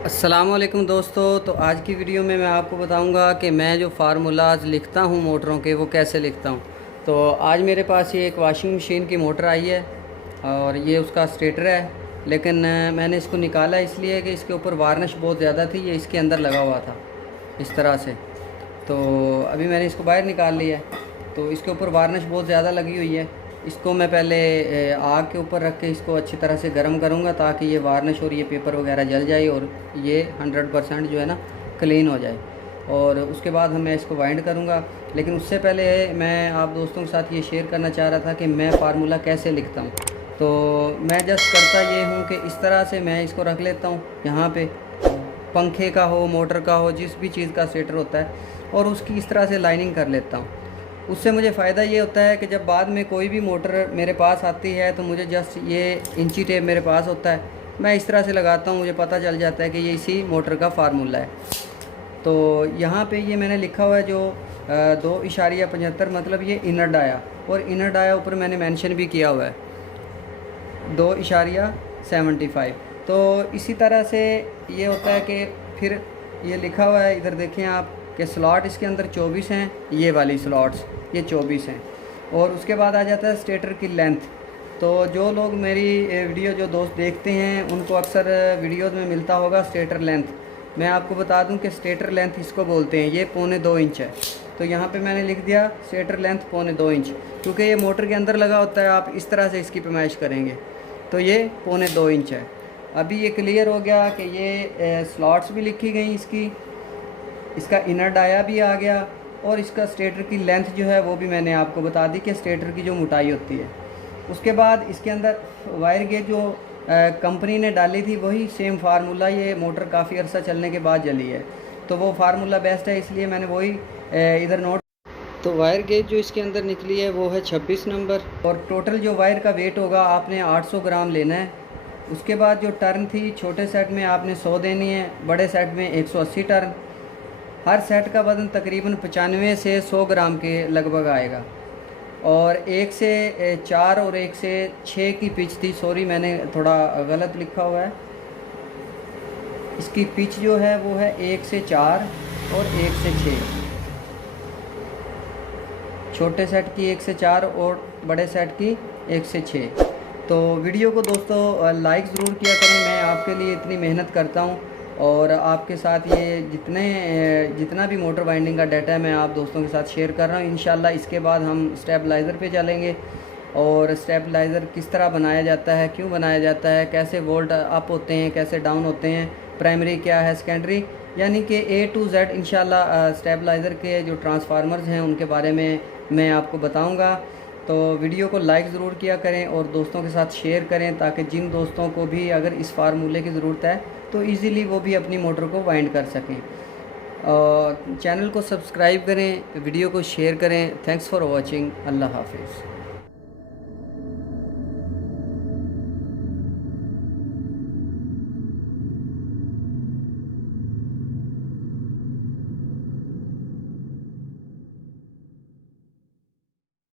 अस्सलामुअलैकुम दोस्तों। तो आज की वीडियो में मैं आपको बताऊंगा कि मैं जो फार्मूलाज लिखता हूं मोटरों के वो कैसे लिखता हूं। तो आज मेरे पास ये एक वॉशिंग मशीन की मोटर आई है और ये उसका स्टेटर है, लेकिन मैंने इसको निकाला इसलिए कि इसके ऊपर वार्निश बहुत ज़्यादा थी, ये इसके अंदर लगा हुआ था इस तरह से। तो अभी मैंने इसको बाहर निकाल लिया है। तो इसके ऊपर वार्निश बहुत ज़्यादा लगी हुई है। इसको मैं पहले आग के ऊपर रख के इसको अच्छी तरह से गर्म करूँगा ताकि ये वार्निश और ये पेपर वगैरह जल जाए और ये 100% जो है ना क्लीन हो जाए। और उसके बाद मैं इसको वाइंड करूँगा। लेकिन उससे पहले मैं आप दोस्तों के साथ ये शेयर करना चाह रहा था कि मैं फार्मूला कैसे लिखता हूँ। तो मैं जस्ट करता ये हूँ कि इस तरह से मैं इसको रख लेता हूँ यहाँ पे, पंखे का हो, मोटर का हो, जिस भी चीज़ का स्टेटर होता है, और उसकी इस तरह से लाइनिंग कर लेता हूँ। उससे मुझे फ़ायदा ये होता है कि जब बाद में कोई भी मोटर मेरे पास आती है तो मुझे जस्ट ये इंची टेप मेरे पास होता है, मैं इस तरह से लगाता हूँ, मुझे पता चल जाता है कि ये इसी मोटर का फार्मूला है। तो यहाँ पे ये मैंने लिखा हुआ है जो 2.75, मतलब ये इनर डाया, और इनर डाया ऊपर मैंने मेंशन भी किया हुआ है 2.75। तो इसी तरह से ये होता है कि फिर ये लिखा हुआ है, इधर देखें आप कि स्लॉट इसके अंदर 24 हैं, ये वाली स्लॉट्स ये 24 हैं। और उसके बाद आ जाता है स्टेटर की लेंथ। तो जो लोग मेरी वीडियो जो दोस्त देखते हैं उनको अक्सर वीडियोज़ में मिलता होगा स्टेटर लेंथ। मैं आपको बता दूं कि स्टेटर लेंथ इसको बोलते हैं, ये 1.25 इंच है। तो यहाँ पे मैंने लिख दिया स्टेटर लेंथ 1.25 इंच, क्योंकि ये मोटर के अंदर लगा होता है। आप इस तरह से इसकी पैमाइश करेंगे तो ये 1.25 इंच है। अभी ये क्लियर हो गया कि ये स्लॉट्स भी लिखी गई इसकी, इसका इनर डाया भी आ गया, और इसका स्टेटर की लेंथ जो है वो भी मैंने आपको बता दी कि स्टेटर की जो मोटाई होती है। उसके बाद इसके अंदर वायर गेज जो कंपनी ने डाली थी वही सेम फार्मूला, ये मोटर काफ़ी अर्सा चलने के बाद जली है तो वो फार्मूला बेस्ट है, इसलिए मैंने वही इधर नोट। तो वायर गेज जो इसके अंदर निकली है वो है 26 नंबर, और टोटल जो वायर का वेट होगा आपने 800 ग्राम लेना है। उसके बाद जो टर्न थी छोटे सेट में आपने 100 देनी है, बड़े सेट में 180 टर्न। हर सेट का वज़न तकरीबन 95 से 100 ग्राम के लगभग आएगा। और 1 से 4 और 1 से 6 की पिच थी, सॉरी मैंने थोड़ा गलत लिखा हुआ है। इसकी पिच जो है वो है 1 से 4 और 1 से 6, छोटे सेट की 1 से 4 और बड़े सेट की 1 से 6। तो वीडियो को दोस्तों लाइक ज़रूर किया करें, मैं आपके लिए इतनी मेहनत करता हूँ और आपके साथ ये जितना भी मोटर वाइंडिंग का डाटा है मैं आप दोस्तों के साथ शेयर कर रहा हूँ। इंशाल्लाह इसके बाद हम स्टेबलाइज़र पे चलेंगे, और स्टेबलाइज़र किस तरह बनाया जाता है, क्यों बनाया जाता है, कैसे वोल्ट अप होते हैं, कैसे डाउन होते हैं, प्राइमरी क्या है, सेकेंडरी, यानी कि A to Z इंशाल्लाह स्टेबलाइज़र के जो ट्रांसफार्मर्स हैं उनके बारे में मैं आपको बताऊँगा। तो वीडियो को लाइक ज़रूर किया करें और दोस्तों के साथ शेयर करें, ताकि जिन दोस्तों को भी अगर इस फार्मूले की ज़रूरत है तो इजीली वो भी अपनी मोटर को वाइंड कर सकें। और चैनल को सब्सक्राइब करें, वीडियो को शेयर करें। Thanks for watching. अल्लाह हाफिज़।